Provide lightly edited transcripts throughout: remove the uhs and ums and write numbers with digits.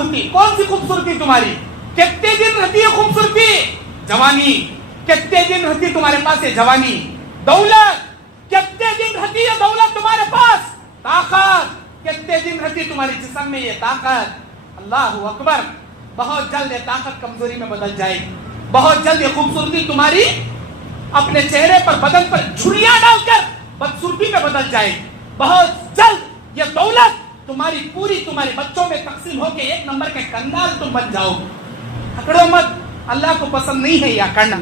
خوبصورتی. کون سی خوبصورتی تمہاری؟ کتنے دن رہتی ہے خوبصورتی؟ جوانی. کتنے دن رہتی تمہارے پاس یہ جوانی؟ دولت. کتنے دن رہتی ہے دولت تمہارے پاس؟ طاقت. کتنے دن رہتی تمہارے جسم میں یہ طاقت؟ اللہ اکبر. بہت جلد یہ طاقت کمزوری میں بدل جائے گی. بہت جلد یہ خوبصورتی تمہاری اپنے چہرے پر بدن پر چھریاں ڈال کر بدصورتی میں بدل جائے گی. بہت جلد یہ دولت تمہاری پوری تمہارے بچوں میں تقسیم ہو کے ایک نمبر کے کنال تم بن جاؤ. پکڑو مت. اللہ کو پسند نہیں ہے یہ کرنا.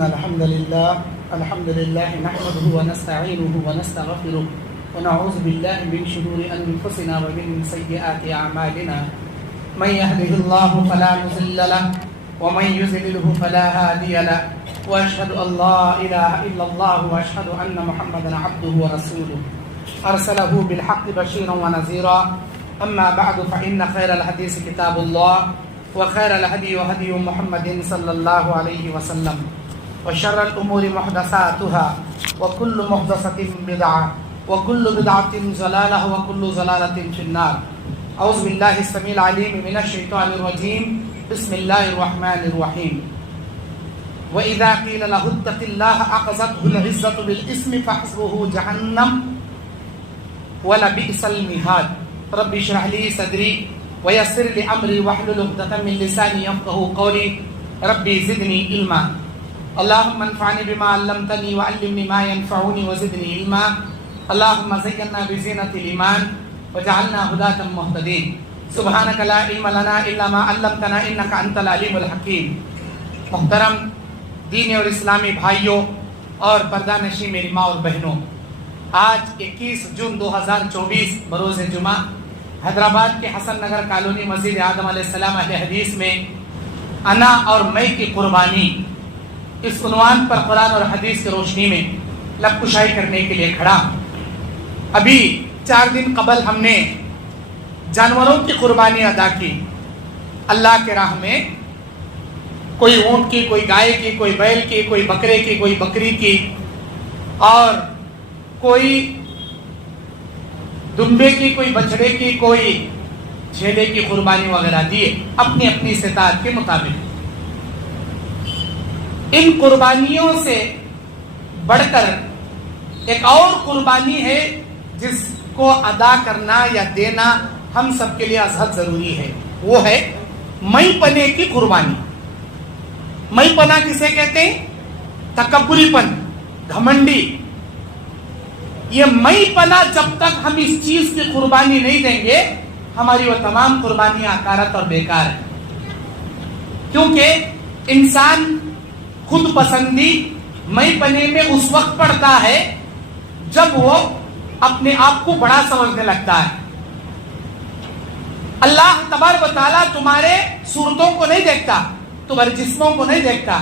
الحمدللہ نحمده ونستعینه ونستغفره ونعوذ باللہ من شرور انفسنا ومن سیئات اعمالنا من يهده الله فلا مضل له ومن يضلل فلا هادي له واشهد ان لا اله الا الله واشهد ان محمدا عبده ورسوله ارسله بالحق بشيرا ونذيرا. اما بعد فان خير الحديث كتاب الله وخير الهدي هدي محمد صلى الله عليه وسلم وشر الامور محدثاتها وكل محدثة بدعة وكل بدعة ضلالة وكل ضلالة في النار. اعوذ بالله السميع العليم من الشيطان الرجيم. بسم الله الرحمن الرحيم. واذا قيل له اتق الله اخذته العزة بالاسم فحسبه جهنم ولبئس المهاد. رب اشرح لي صدري ويسر لي امري واحلل عقدة من لساني يفقهوا قولي. ربي زدني علما. اللهم انفعني بما علمتني وعلمني ما ينفعني وزدني علما. اللهم زينا بزينة الإيمان وجعلنا هداة مهتدين. سبحانك لا علم لنا إلا ما علمتنا إنك أنت العليم الحكيم. محترم دینی اور اسلامی بھائیوں اور پردہ نشین میری ماں اور بہنوں، آج 21 جون 2024 بروز جمعہ حیدرآباد کے حسن نگر کالونی مسجد آدم علیہ السلام اہل حدیث میں انا اور میں کی قربانی اس عنوان پر قرآن اور حدیث کی روشنی میں لب کشائی کرنے کے لیے کھڑا. ابھی 4 دن قبل ہم نے جانوروں کی قربانی ادا کی. اللہ کے راہ میں کوئی اونٹ کی، کوئی گائے کی، کوئی بیل کی، کوئی بکرے کی، کوئی بکری کی، اور کوئی دمبے کی، کوئی بچڑے کی، کوئی جھیلے کی قربانی وغیرہ دیے اپنی اپنی استطاعت کے مطابق. ان قربانیوں سے بڑھ کر ایک اور قربانی ہے جس کو ادا کرنا یا دینا ہم سب کے لیے ازحد ضروری ہے. وہ ہے مئی پنے کی قربانی. مئی پنا کسے کہتے ہیں؟ تکبری پن، گھمنڈی. یہ مئی پنا جب تک ہم اس چیز کی قربانی نہیں دیں گے ہماری وہ تمام قربانیاں اکارت اور بیکار ہیں. کیونکہ انسان خود پسندی مئی پنے میں اس وقت پڑتا ہے جب وہ اپنے آپ کو بڑا سمجھنے لگتا ہے. اللہ تبارک و تعالیٰ تمہارے صورتوں کو نہیں دیکھتا، تمہارے جسموں کو نہیں دیکھتا.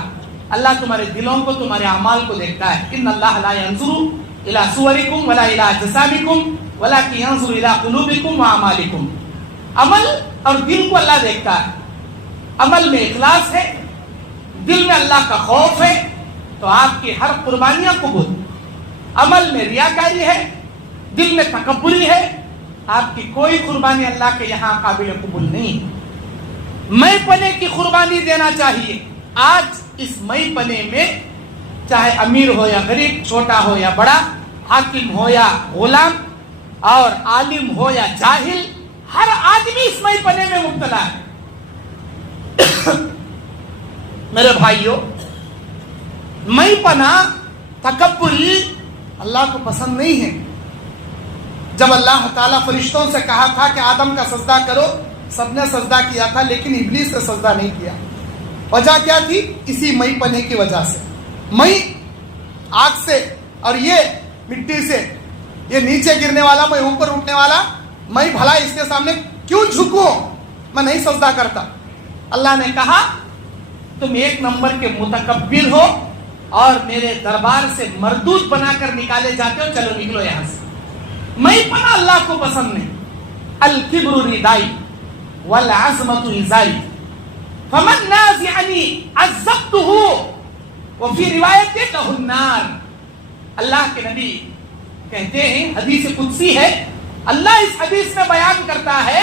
اللہ تمہارے دلوں کو، تمہارے اعمال کو دیکھتا ہے. ان اللہ لا ينظر الى صورکم ولا الى اجسامکم ولکن ينظر الى قلوبکم واعمالکم. عمل اور دل کو اللہ دیکھتا ہے. عمل میں اخلاص ہے، دل میں اللہ کا خوف ہے تو آپ کی ہر قربانیاں قبول. عمل میں ریاکاری ہے، دل میں تکبری ہے، آپ کی کوئی قربانی اللہ کے یہاں قابل قبول نہیں. مئی پنے کی قربانی دینا چاہیے. آج اس مئی پنے میں چاہے امیر ہو یا غریب، چھوٹا ہو یا بڑا، حاکم ہو یا غلام، اور عالم ہو یا جاہل، ہر آدمی اس مئی پنے میں مبتلا ہے. میرے بھائیوں، مئی پنا، تکبری اللہ کو پسند نہیں ہے. جب اللہ تعالیٰ فرشتوں سے کہا تھا کہ آدم کا سجدہ کرو، سب نے سجدہ کیا تھا لیکن ابلیس نے سجدہ نہیں کیا. وجہ کیا تھی؟ اسی مئی پنے کی وجہ سے. مئی آگ سے اور یہ مٹی سے، یہ نیچے گرنے والا، میں اوپر اٹھنے والا، میں بھلا اس کے سامنے کیوں جھکوں؟ میں نہیں سجدہ کرتا. اللہ نے کہا تم 1 نمبر کے متکبر ہو اور میرے دربار سے مردود بنا کر نکالے جاتے ہو، چلو نکلو یہاں سے. مئی پنا اللہ کو پسند نہیں. الکبر ردائی والعظمت ازاری فمن نازعنی عذبتہ وفی روایت لہ النار. اللہ کے نبی کہتے ہیں، حدیث قدسی ہے، اللہ اس حدیث میں بیان کرتا ہے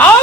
اور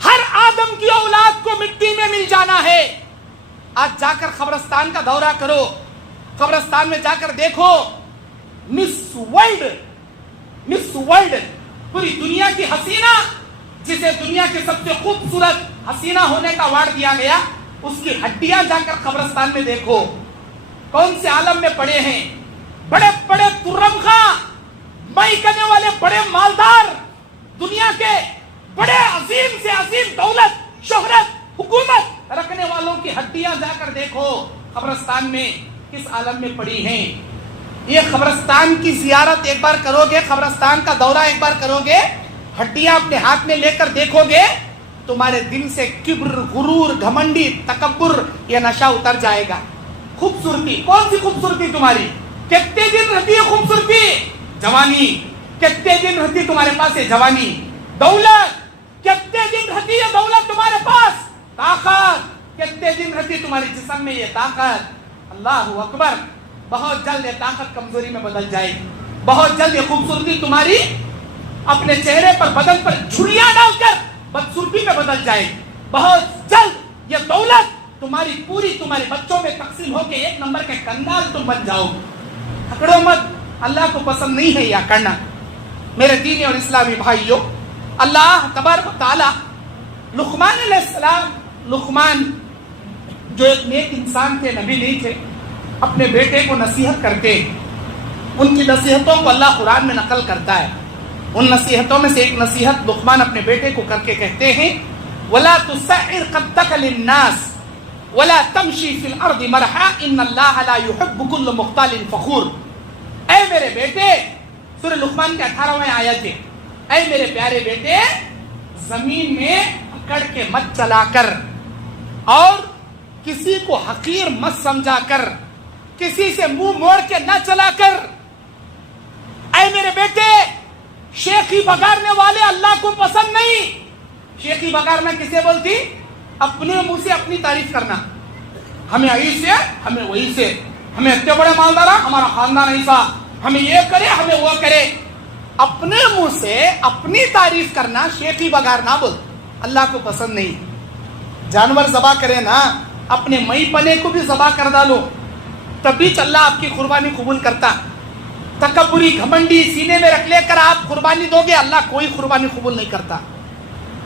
ہر آدم کی اولاد کو مٹی میں مل جانا ہے. آج جا کر قبرستان کا دورہ کرو, قبرستان میں جا کر دیکھو, مس ورلڈ پوری دنیا کی حسینہ, جسے دنیا کے سب سے خوبصورت حسینہ ہونے کا ایوارڈ دیا گیا, اس کی ہڈیاں جا کر قبرستان میں دیکھو. کون سے عالم میں پڑے ہیں؟ بڑے بڑے ترم خاں, مائی کرنے والے بڑے مالدار, دنیا کے بڑے عظیم سے عظیم دولت, شہرت, حکومت رکھنے والوں کی ہڈیاں جا کر دیکھو قبرستان میں کس عالم میں پڑی ہیں. یہ قبرستان کی زیارت ایک بار کرو گے, قبرستان کا دورہ ایک بار کرو گے, ہڈیاں اپنے ہاتھ میں لے کر دیکھو گے, تمہارے دل سے کبر, غرور, گھمنڈی, تکبر یہ نشہ اتر جائے گا. خوبصورتی, کون سی خوبصورتی تمہاری؟ کتنے دن رہتی ہے خوبصورتی؟ جوانی. کتنے دن رہتی تمہارے پاس ہے جوانی؟ دولت. کتنے دن رہتی ہے دولت تمہارے پاس؟ طاقت. کتنے دن رہتی تمہارے جسم میں یہ طاقت؟ اللہ اکبر. بہت جلد یہ طاقت کمزوری میں بدل جائے گی. بہت جلد یہ خوبصورتی تمہاری اپنے چہرے پر, بدن پر جھریاں ڈال کر بدسورتی میں بدل جائے گی. بہت جلد یہ دولت تمہاری پوری تمہارے بچوں میں تقسیم ہو کے ایک نمبر کے کنگال تم بن جاؤ. پکڑو مت, اللہ کو پسند نہیں ہے یہ کرنا. میرے دینی اور اسلامی بھائیوں, اللہ تبارک و تعالی لقمان علیہ السلام, لقمان جو ایک نیک انسان تھے, نبی نہیں تھے, اپنے بیٹے کو نصیحت کرتے. ان کی نصیحتوں کو اللہ قرآن میں نقل کرتا ہے. ان نصیحتوں میں سے ایک نصیحت لقمان اپنے بیٹے کو کر کے کہتے ہیں, وَلَا تُسَعِّرْ خَدَّكَ لِلنَّاسِ وَلَا تَمْشِي فِي الْأَرْضِ مَرْحًا إِنَّ اللَّهَ لَا يُحِبُّ كُلَّ مُخْتَالٍ فَخُورٍ. اے میرے بیٹے, سورہ لقمان کے 18ویں آیت ہے, اے میرے پیارے بیٹے, زمین میں اکڑ کے مت چلا کر, اور کسی کو حقیر مت سمجھا کر, کسی سے منہ موڑ کے نہ چلا کر. اے میرے بیٹے, شیخی بگارنے والے اللہ کو پسند نہیں. شیخی بگارنا کسے بولتی؟ اپنے منہ سے اپنی تعریف کرنا, ہمیں ایسے, ہمیں وہی سے, ہمیں اتنے بڑے مالدار, ہمارا خاندان ایسا, ہمیں یہ کرے, ہمیں وہ کرے. اپنے منہ سے اپنی تعریف کرنا شیخی بگارنا بول, اللہ کو پسند نہیں. جانور ذبح کرے نا, اپنے مئی پنے کو بھی ذبح کر ڈالو, تبھی اللہ آپ کی قربانی قبول کرتا. تکبری, گھمنڈی سینے میں رکھ لے کر آپ قربانی دو گے, اللہ کوئی قربانی قبول نہیں کرتا.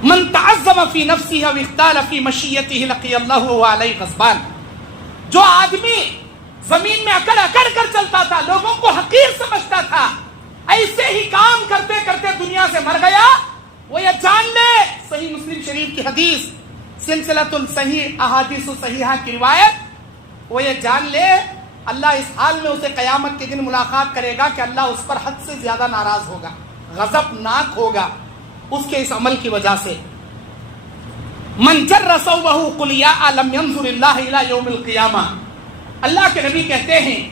من تعظم فی نفسه واختال فی مشیته لقی اللہ علیہ غضبان. جو آدمی زمین میں اکڑ اکڑ کر چلتا تھا, لوگوں کو حقیر سمجھتا تھا, ایسے ہی کام کرتے کرتے دنیا سے مر گیا, وہ یہ جان لے, صحیح مسلم شریف کی حدیث, سلسلۃ الصحیح احادیث الصحیحہ کی روایت, وہ یہ جان لے اللہ اس حال میں اسے قیامت کے دن ملاقات کرے گا کہ اللہ اس پر حد سے زیادہ ناراض ہوگا, غضبناک ہوگا اس کے اس عمل کی وجہ سے. من جر ثوبہ قلیاء لم ينظر اللہ الی یوم القیامہ. اللہ کے نبی کہتے ہیں,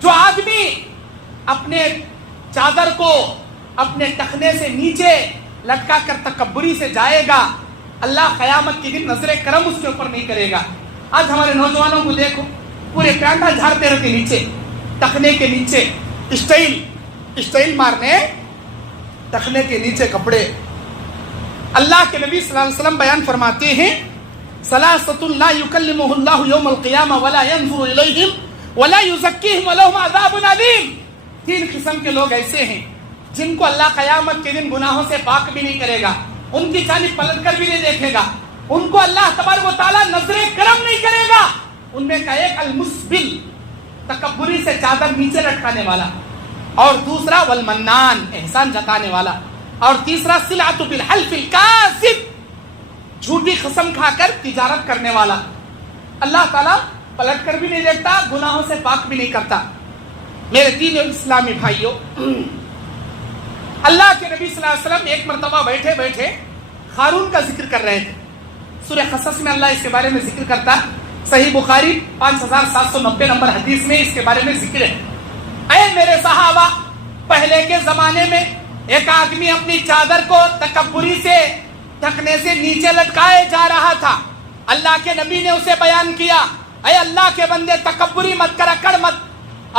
جو آدمی اپنے چادر کو اپنے ٹخنے سے نیچے لٹکا کر تکبری سے جائے گا, اللہ قیامت کے دن نظر کرم اس کے اوپر نہیں کرے گا. آج ہمارے نوجوانوں کو دیکھو, پورے پینڈا جھاڑتے رہتے نیچے, ٹخنے کے نیچے اسٹائل مارنے, ٹخنے کے نیچے کپڑے. اللہ کے نبی صلی اللہ علیہ وسلم بیان فرماتے ہیں, ثلاثۃ لا یکلمہ اللہ یوم القیامہ ولا ینظر الیہم ولا یزکیہم ولہم عذاب علیم. 3 قسم کے لوگ ایسے ہیں جن کو اللہ قیامت کے دن گناہوں سے پاک بھی نہیں کرے گا, ان کی جانب پلٹ کر بھی نہیں دیکھے گا, ان کو اللہ تبارک و تعالیٰ نظر کرم نہیں کرے گا. ان میں کا ایک المسبل, تکبری سے چادر نیچے لٹکانے والا, اور دوسرا والمنان, احسان جتانے والا, اور تیسرا سلعۃ بالحلف الکاذب, جھوٹی قسم کھا کر تجارت کرنے والا. اللہ تعالیٰ پلٹ کر بھی نہیں دیکھتا, گناہوں سے پاک بھی نہیں کرتا. میرے دین اور اسلامی بھائیوں, اللہ کے نبی صلی اللہ علیہ وسلم ایک مرتبہ بیٹھے بیٹھے قارون کا ذکر کر رہے تھے. سورہ قصص میں اللہ اس کے بارے میں ذکر کرتا, صحیح بخاری 5790 نمبر حدیث میں اس کے بارے میں ذکر ہے. اے میرے صحابہ, پہلے کے زمانے میں ایک آدمی اپنی چادر کو تکبری سے ٹھکنے سے نیچے لٹکائے جا رہا تھا. اللہ کے نبی نے اسے بیان کیا, اے اللہ کے بندے, تکبری مت کر, اکڑ مت,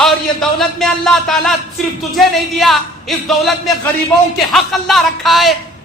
اور یہ دولت میں اللہ تعالیٰ صرف تجھے نہیں دیا, اس دولت میں غریبوں کے حق اللہ رکھا ہے,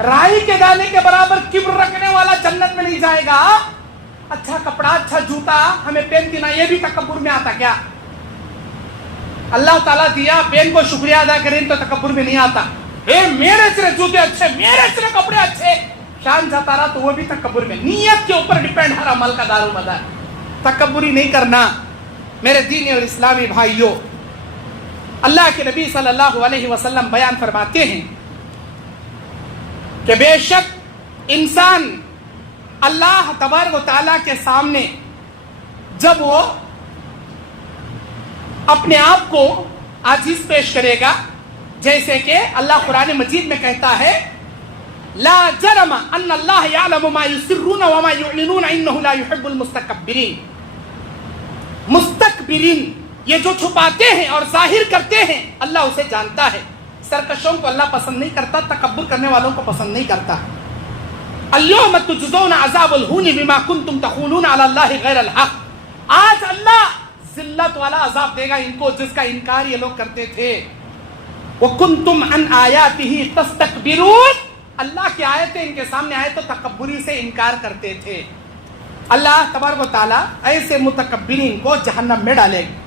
رائی کے دانے کے برابر کبر رکھنے والا جنت میں نہیں جائے گا. اچھا کپڑا اچھا جوتا ہمیں پہن دینا یہ بھی تکبر میں آتا کیا؟ اللہ تعالیٰ دیا پہن کو شکریہ ادا کریں تو تکبر میں نہیں آتا. میرے سرے جوتے اچھے میرے سرے کپڑے اچھے شان جاتا رہا تو وہ بھی تکبر میں. نیت کے اوپر ڈیپینڈ ہر عمل کا دار و مدار. تکبری نہیں کرنا. میرے دینی اور اسلامی بھائیوں اللہ کے نبی صلی اللہ علیہ وسلم بیان فرماتے ہیں کہ بے شک انسان اللہ تبارک و تعالیٰ کے سامنے جب وہ اپنے آپ کو عاجز پیش کرے گا جیسے کہ اللہ قرآن مجید میں کہتا ہے لا جرم ان اللہ یعلم ما یسرون وما یعلنون انہ لا یحب المستکبرین. مستکبرین یہ جو چھپاتے ہیں اور ظاہر کرتے ہیں اللہ اسے جانتا ہے. سرکشوں کو اللہ پسند نہیں کرتا, تکبر کرنے والوں کو پسند نہیں کرتا. اليوم تجزون عذاب الہون بما کنتم تقولون علی اللہ غیر الحق. آج اللہ ذلت والا عذاب دے گا ان کو جس کا انکار یہ لوگ کرتے تھے. وکنتم عن آیاتہ تستکبرون. اللہ کی آیتیں ان کے سامنے آئے تو تکبری سے انکار کرتے تھے. اللہ تبارک و تعالیٰ ایسے متکبرین کو جہنم میں ڈالے گا.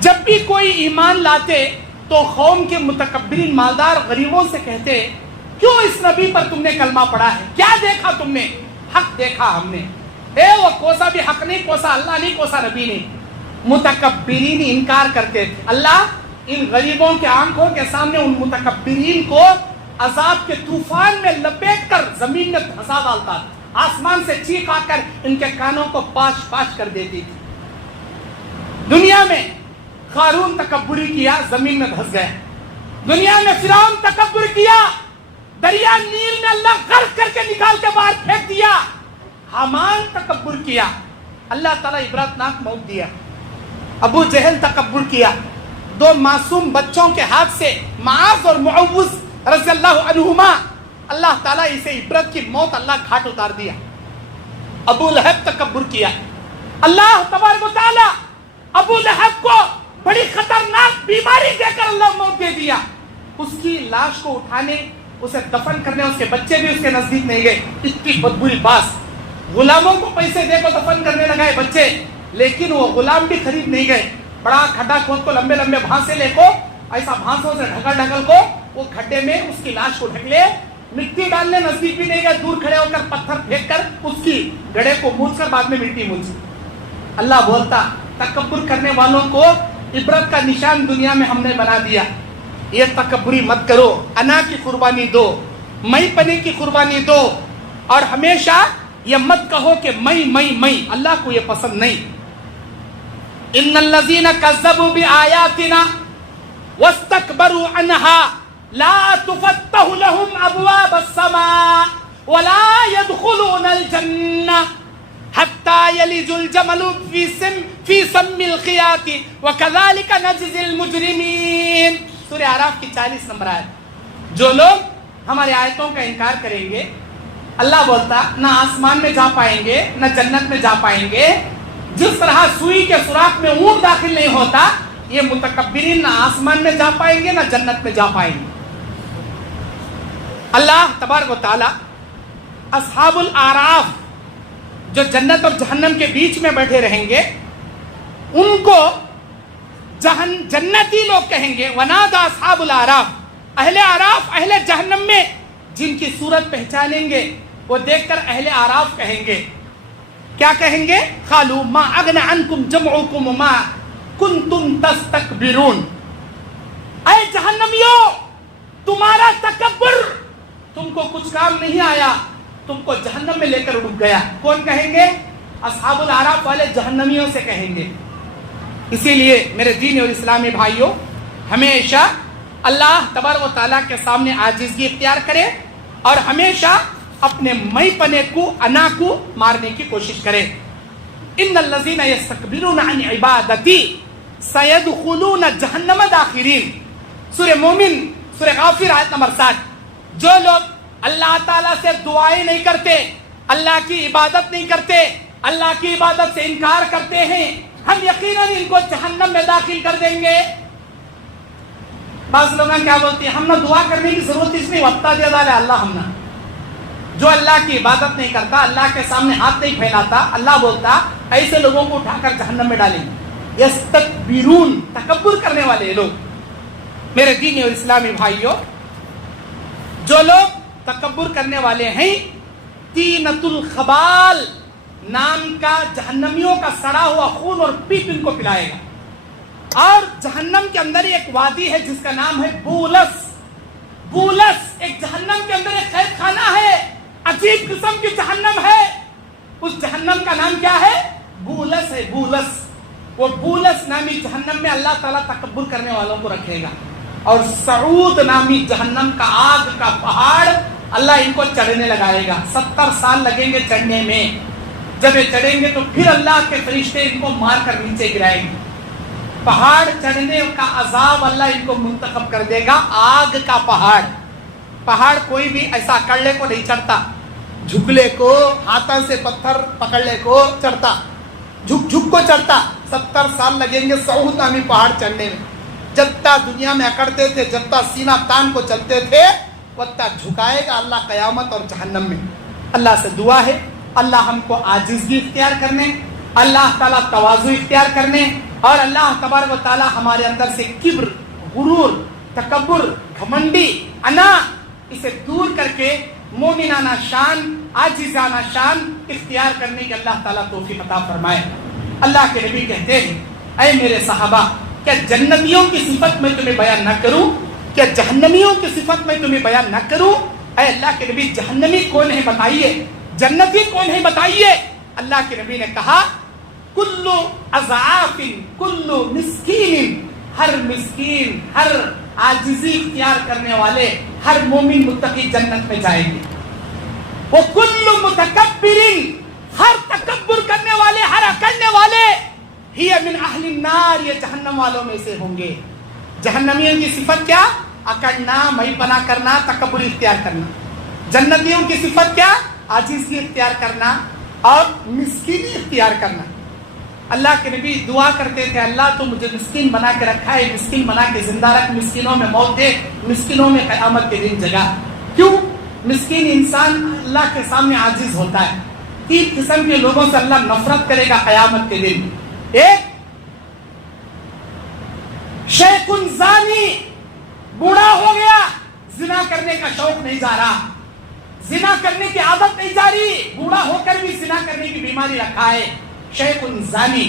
جب بھی کوئی ایمان لاتے تو قوم کے متکبرین مالدار غریبوں سے کہتے کیوں اس نبی پر تم نے کلمہ پڑھا ہے؟ کیا دیکھا تم نے؟ حق دیکھا ہم نے. وہ کوسا بھی حق نہیں کوسا اللہ نہیں کوسا نبی نہیں. متکبرین انکار کرتے تھے. اللہ ان غریبوں کے آنکھوں کے سامنے ان متکبرین کو عذاب کے طوفان میں لپیٹ کر زمین میں دھسا ڈالتا. آسمان سے چیخ آ کر ان کے کانوں کو پاش پاش کر دیتی تھی. دنیا میں قارون تکبری کیا زمین میں دھس گیا. دنیا میں فرعون تکبر کیا دریا نیل میں اللہ غرق کر کے نکال کے باہر پھینک دیا. حامان تکبر کیا اللہ تعالیٰ عبرتناک موت دیا. ابو جہل تکبر کیا 2 معصوم بچوں کے ہاتھ سے معاذ اور معوذ رضی اللہ عنہما اللہ تعالیٰ اسے عبرت کی موت اللہ گھاٹ اتار دیا. ابو لہب تکبر کیا اللہ تبارک و تعالیٰ ابو لہب کو بڑی خطرناک بیماری دے کر اللہ موت دے دیا. اس کی لاش کو اٹھانے اسے دفن کرنے اس کے بچے بھی اس کے نزدیک نہیں گئے. اتنی بدبوئی باس. غلاموں کو پیسے دے کو دفن کرنے لگائے بچے لیکن وہ غلام بھی خرید نہیں گئے. بڑا کھڈا کھود کو لمبے لمبے بھانسے لے کو ایسا بھانسوں سے ڈھکل ڈھکل کو وہ کھڈے میں اس کی لاش کو ڈھک لے. مٹی ڈالنے نزدیک بھی نہیں گئے. دور کھڑے ہو کر پتھر پھینک کر اس کی گڑے کو مونچھ کر بعد میں مٹی مونچھی. اللہ بولتا تکبر کرنے والوں کو عبرت کا نشان دنیا میں ہم نے بنا دیا. یہ تکبری مت کرو. انا کی قربانی دو, میں پنے کی قربانی دو اور ہمیشہ یہ مت کہو کہ میں. اللہ کو یہ پسند نہیں. ان الذين كذبوا بآياتنا واستكبروا عنها لا تفتح لهم ابواب السماء ولا يدخلون الجنة حتى يلج الجمل في سم الخياط وكذلك نجزي المجرمين. سورہ اعراف کی 40 نمبر آیت. جو لوگ ہماری آیتوں کا انکار کریں گے اللہ بولتا نہ آسمان میں جا پائیں گے نہ جنت میں جا پائیں گے. جس طرح سوئی کے سوراخ میں اونٹ داخل نہیں ہوتا یہ متکبرین نہ آسمان میں جا پائیں گے نہ جنت میں جا پائیں گے. اللہ تبارک و تعالی اصحاب الاعراف جو جنت اور جہنم کے بیچ میں بیٹھے رہیں گے ان کو جنتی لوگ کہیں گے ونادى اصحاب الاعراف. اہل اعراف اہل جہنم میں جن کی صورت پہچانیں گے وہ دیکھ کر اہل اعراف کہیں گے کیا کہیں گے؟ قالوا ما اغنى عنكم جمعكم وما كنتم تستكبرون. اے جہنمیوں تمہارا تکبر تم کو کچھ کام نہیں آیا, تم کو جہنم میں لے کر ڈوب گیا. کون کہیں گے؟ اصحاب الاعراف والے جہنمیوں سے کہیں گے. اسی لیے میرے دینی اور اسلامی بھائیوں ہمیشہ اللہ تبارک و تعالیٰ کے سامنے عاجزی اختیار کرے اور ہمیشہ اپنے میں پنے کو انا کو مارنے کی کوشش کرے. ان الذين يستكبرون عن عبادتي سيدخلون جہنم داخرین. سورہ مومن سورہ غافر آیت نمبر 7. جو لوگ اللہ تعالیٰ سے دعائیں نہیں کرتے, اللہ کی عبادت نہیں کرتے, اللہ کی عبادت سے انکار کرتے ہیں, ہم یقیناً ان کو جہنم میں داخل کر دیں گے. بعض لوگ کیا بولتے ہیں ہم نہ دعا کرنے کی ضرورت اس نہیں وقتا دے ڈالے اللہ ہم نہ جو اللہ کی عبادت نہیں کرتا اللہ کے سامنے ہاتھ نہیں پھیلاتا اللہ بولتا ایسے لوگوں کو اٹھا کر جہنم میں ڈالیں گے یستکبرون تکبر کرنے والے لوگ میرے دینی اور اسلامی بھائیوں جو لوگ تکبر کرنے والے ہیں تینۃ الخبال نام کا جہنمیوں کا سڑا ہوا خون اور پیپ ان کو پلائے گا اور جہنم کے اندر ایک وادی ہے جس کا نام ہے بولس بولس ایک جہنم کے اندر ایک قید خانہ ہے عجیب قسم کی جہنم ہے اس جہنم کا نام کیا ہے بولس ہے بولس وہ بولس نامی جہنم میں اللہ تعالیٰ تکبر کرنے والوں کو رکھے گا اور سعود نامی جہنم کا آگ کا پہاڑ اللہ ان کو چڑھنے لگائے گا 70 سال لگیں گے چڑھنے میں جب یہ چڑھیں گے تو پھر اللہ کے فرشتے ان کو مار کر نیچے گرائیں گے پہاڑ چڑھنے کا عذاب اللہ ان کو منتخب کر دے گا آگ کا پہاڑ کوئی بھی ایسا اکڑلے کو نہیں چڑھتا جھکلے کو ہاتھوں سے پتھر پکڑنے کو چڑھتا جھک کو چڑھتا 70 سال لگیں گے سعود نامی پہاڑ چڑھنے میں جتنا دنیا میں اکڑتے تھے جتنا سینہ تان کو چلتے تھے اتنا جھکائے گا اللہ قیامت اور جہنم میں اللہ سے دعا ہے اللہ ہم کو عاجزگی اختیار کرنے اللہ تعالیٰ تواضع اختیار کرنے اور اللہ تبارک و تعالیٰ ہمارے اندر سے کبر غرور تکبر گھمنڈی انا اسے دور کر کے مومنانہ شان عاجزانہ شان اختیار کرنے کی اللہ تعالیٰ توفیق عطا فرمائے اللہ کے نبی کہتے ہیں اے میرے صحابہ کیا جنتیوں کی صفت میں تمہیں بیان نہ کروں کیا جہنمیوں کی صفت میں تمہیں بیان نہ کروں اے اللہ کے نبی جہنمی کون ہے بتائیے جنتی کون ہے بتائیے اللہ کے نبی نے کہا کل اضعاف کل مسکین ہر مسکین ہر عاجزی اختیار کرنے والے ہر مومن متقی جنت میں جائیں گے وہ کل متکبر ہر تکبر کرنے والے ہر اکڑنے والے ہی من اہل النار یہ جہنم والوں میں سے ہوں گے جہنمیوں کی صفت کیا اکڑنا مئی پنا کرنا تکبر اختیار کرنا جنتیوں کی صفت کیا عاجزی اختیار کرنا اور مسکینی اختیار کرنا اللہ کے نبی دعا کرتے تھے اللہ تو مجھے مسکین بنا کے رکھا ہے مسکین بنا کے زندہ رکھ مسکینوں میں موت دے مسکینوں میں قیامت کے دن جگہ کیوں مسکین انسان اللہ کے سامنے عاجز ہوتا ہے 3 قسم کے لوگوں سے اللہ نفرت کرے گا قیامت کے دن ایک شیخ زانی بوڑھا ہو گیا زنا کرنے کا شوق نہیں جا رہا زنا کرنے کی عادت نہیں جا رہی بوڑھا ہو کر بھی زنا کرنے کی بیماری رکھا ہے شیخ زانی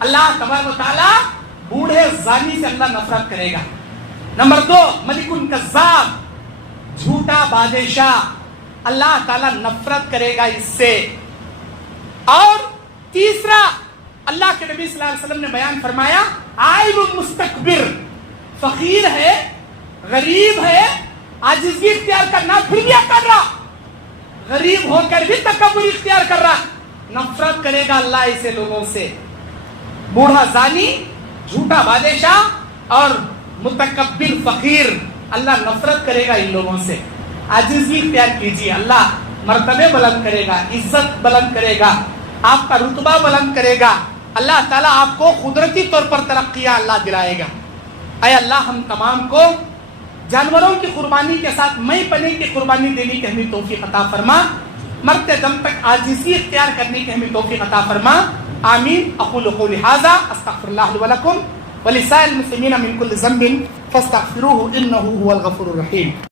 اللہ تبارک و تعالی بوڑھے زانی سے اللہ نفرت کرے گا نمبر 2 ملک کذاب جھوٹا بادشاہ اللہ تعالی نفرت کرے گا اس سے اور تیسرا اللہ کے نبی صلی اللہ علیہ وسلم نے بیان فرمایا عائل مستکبر فقیر ہے غریب ہے عاجزی اختیار کرنا پھر کیا کر رہا غریب ہو کر بھی تکبر اختیار کر رہا نفرت کرے گا اللہ ایسے لوگوں سے بوڑھا زانی جھوٹا بادشاہ اور متکبر فقیر اللہ نفرت کرے گا ان لوگوں سے عاجزی اختیار کیجیے اللہ مرتبے بلند کرے گا عزت بلند کرے گا آپ کا رتبہ بلند کرے گا اللہ تعالیٰ آپ کو قدرتی طور پر ترقیاں اللہ دلائے گا اے اللہ ہم تمام کو جانوروں کی قربانی کے ساتھ مئی پنے کی قربانی دینے کی ہمیں توفیق عطا فرما مرتے دم تک عاجزی اختیار کرنے کی ہمیں توفیق عطا فرما آمین اقول قولی ھذا استغفر اللہ لی ولکم ولسائر المسلمین من کل ذنب فاستغفروه انه هو الغفور الرحیم